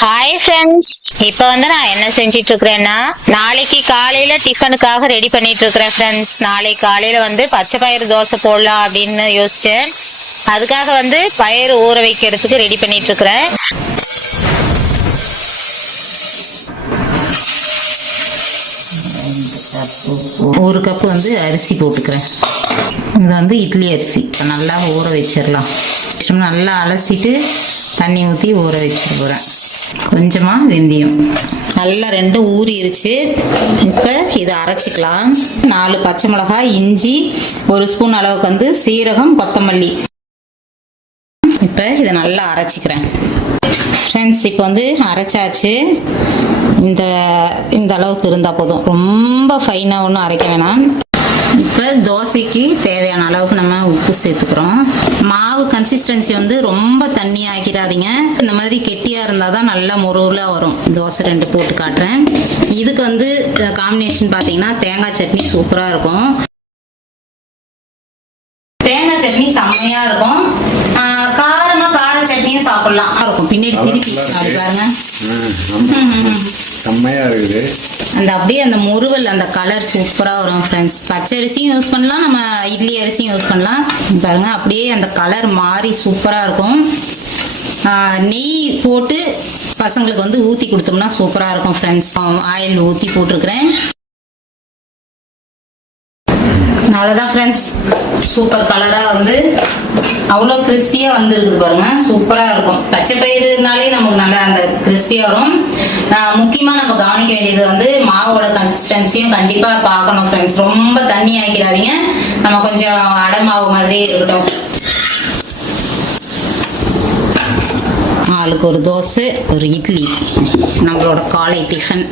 Hi friends, இப்போ நான் என்ன செஞ்சிட்டு இருக்கிறேன்னா நாளைக்கு காலையில டிஃபனுக்காக ரெடி பண்ணிட்டு இருக்கிறேன் ஃப்ரெண்ட்ஸ். நாளைக்கு காலையில பச்சை பயிறு தோசை போடலாம் அப்படின்னு யோசிச்சேன். அதுக்காக பயிறு ஊற வைக்கிறதுக்கு ரெடி பண்ணிட்டு இருக்கிறேன். ஒரு கப்பு அரிசி போட்டுக்கிறேன். இது இட்லி அரிசி. நல்லா ஊற வச்சிடலாம். நல்லா அலசிட்டு தண்ணி ஊற்றி ஊற வச்சிட போகிறேன். கொஞ்சமாக வெந்தயம். நல்லா ரெண்டும் ஊறிடுச்சு. இப்போ இதை அரைச்சிக்கலாம். 4 பச்சை மிளகாய், இஞ்சி, 1 ஸ்பூன் அளவுக்கு சீரகம், கொத்தமல்லி. இப்போ இதை நல்லா அரைச்சிக்கிறேன் ஃப்ரெண்ட்ஸ். இப்போ அரைச்சாச்சு. இந்த அளவுக்கு இருந்தால் போதும். ரொம்ப ஃபைனாக ஒன்றும் அரைக்க வேணாம். இப்போ தோசைக்கு தேவையான அளவுக்கு நம்ம உப்பு சேர்த்துக்கிறோம். மாவு கன்சிஸ்டன்சி ரொம்ப தண்ணி ஆக்கிடாதீங்க. இந்த மாதிரி கெட்டியாக இருந்தால் தான் நல்லா முருகலாக வரும். தோசை 2 போட்டு காட்டுறேன். இதுக்கு காம்பினேஷன் பார்த்தீங்கன்னா தேங்காய் சட்னி சூப்பராக இருக்கும். தேங்காய் சட்னி செம்மையாக இருக்கும். காரமாக கார சட்னியும் சாப்பிடலாம் இருக்கும். பின்னாடி திருப்பி அப்படி பாருங்க, செம்மையா இருக்குது. அப்படியே அந்த முறுவல், அந்த கலர் சூப்பராக வரும் ஃப்ரெண்ட்ஸ். பச்சை அரிசியும் யூஸ் பண்ணலாம், நம்ம இட்லி அரிசியும் யூஸ் பண்ணலாம். பாருங்க, அப்படியே அந்த கலர் மாறி சூப்பராக இருக்கும். நெய் போட்டு பசங்களுக்கு ஊற்றி கொடுத்தோம்னா சூப்பராக இருக்கும் ஃப்ரெண்ட்ஸ். ஆயில் ஊற்றி போட்டிருக்கிறேன். அவ்வளோதான் ஃப்ரெண்ட்ஸ். சூப்பர் கலராக அவ்வளோ கிறிஸ்பியாக இருக்குது பாருங்க. சூப்பராக இருக்கும். பச்சை பயிறுனாலே நமக்கு நல்லா அந்த கிறிஸ்பியாக வரும். முக்கியமாக நம்ம கவனிக்க வேண்டியது மாவோட கன்சிஸ்டன்சியும் கண்டிப்பாக பார்க்கணும் ஃப்ரெண்ட்ஸ். ரொம்ப தண்ணி ஆக்கிடாதீங்க. நம்ம கொஞ்சம் அடை மாவு மாதிரி இருக்கட்டும். ஆளுக்கு ஒரு தோசை, ஒரு இட்லி, நம்மளோட காலை டிஃபன்.